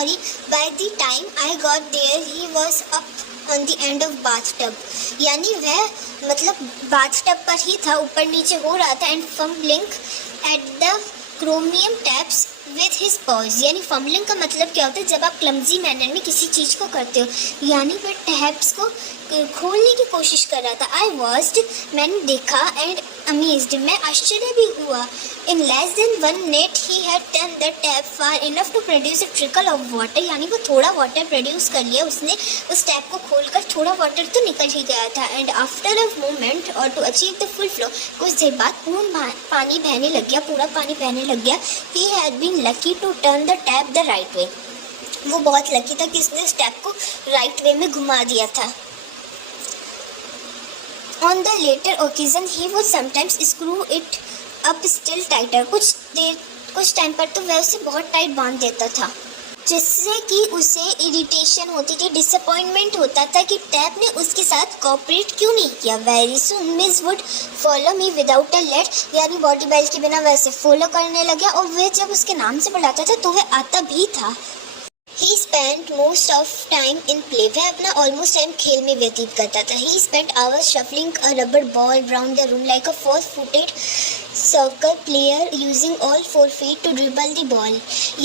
sorry, by the time I got there he was up on the end of bathtub. यानी वह मतलब bathtub पर ही था, ऊपर नीचे हो रहा था, and fumbling at the chromium taps with his paws. यानी फम्बलिंग का मतलब क्या होता है, जब आप क्लमजी मैनर में किसी चीज़ को करते हो, यानी वह टैप्स को खोलने की कोशिश कर रहा था. आई वॉज्ड, मैंने देखा, एंड अमेज्ड, मैं आश्चर्य भी हुआ. इन लेस देन 1 minute ही had turned the tap far enough to produce a trickle of water. यानी वो थोड़ा वाटर प्रोड्यूस कर लिया उसने, उस टैप को खोलकर थोड़ा वाटर तो निकल ही गया था. And after a moment or two achieve the full flow, कुछ देर बाद पूर्ण पानी बहने लग गया, पूरा पानी बहने लग गया. He had been lucky to turn the tap the right way. वो बहुत लकी था कि उसने उस टैप को राइट वे में घुमा दिया था. On the later occasion, he would sometimes screw it up still tighter. कुछ टाइम पर तो वह उसे बहुत टाइट बांध देता था, जिससे कि उसे इरिटेशन होती थी, डिसअपॉइंटमेंट होता था कि टैप ने उसके साथ कोऑपरेट क्यों नहीं किया. Very soon miss would follow me without a let. यानी बॉडी बेल्ट के बिना वैसे फॉलो करने लगा, और वह जब उसके नाम से बुलाता था तो वह आता भी था. He spent most of time in play. वह अपना almost time खेल में व्यतीत करता था. He spent hours shuffling a rubber ball around the room like a four-footed soccer player using all 4 feet to dribble the ball.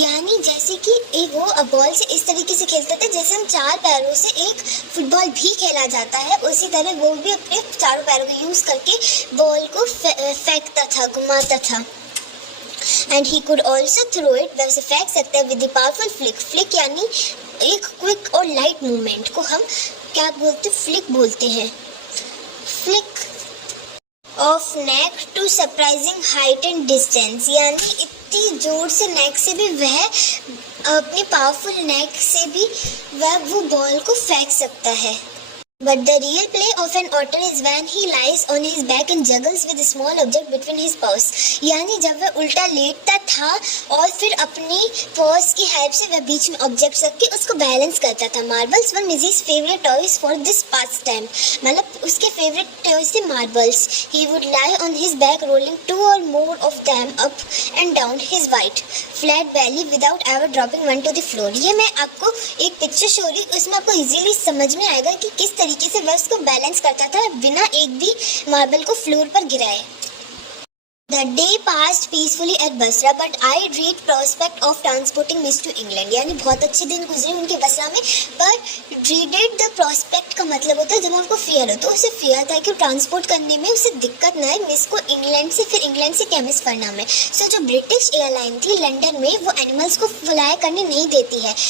यानी जैसे कि वो बॉल से इस तरीके से खेलता था जैसे हम 4 पैरों से एक फुटबॉल भी खेला जाता है, उसी तरह वो भी अपने चारों पैरों को यूज़ करके बॉल को फेंकता था, घुमाता था. And he could also throw it, वैसे फेंक सकता है with the powerful flick. Flick यानी एक क्विक और लाइट मूवमेंट को हम क्या बोलते हैं, फ्लिक बोलते हैं. Flick of neck to surprising height and distance. यानी इतनी जोर से नेक से भी वह अपनी पावरफुल नेक से भी वह वो बॉल को फेंक सकता है. But the real play of an otter is when he lies on his back and juggles with a small object between his paws. यानी जब वह उल्टा लेटता था और फिर अपनी paws की हेल्प से वह बीच में ऑब्जेक्ट रख के उसको बैलेंस करता था. Marbles were Missy's favorite toys for this pastime. मतलब उसके फेवरेट टॉयज थे marbles. He would lie on his back rolling 2 or more of them up and down his white flat belly without ever dropping one to the floor. ये मैं आपको एक picture show रही, उसमें आपको इजीली समझ में आएगा कि किस तरीके से वह उसको बैलेंस करता था बिना एक भी मार्बल को फ्लोर पर गिराए. The day passed peacefully at Basra, but I dread prospect of transporting Miss to England. यानी बहुत अच्छे दिन गुजरे उनके बसरा में, पर dreaded the prospect का मतलब होता है जब आपको फियर हो, तो उसे फियर था कि ट्रांसपोर्ट करने में उसे दिक्कत ना है मिस को इंग्लैंड से, फिर इंग्लैंड से केमिस करना में. सो जो ब्रिटिश एयरलाइन थी लंदन में, वो एनिमल्स को फ्लाई करने नहीं देती है.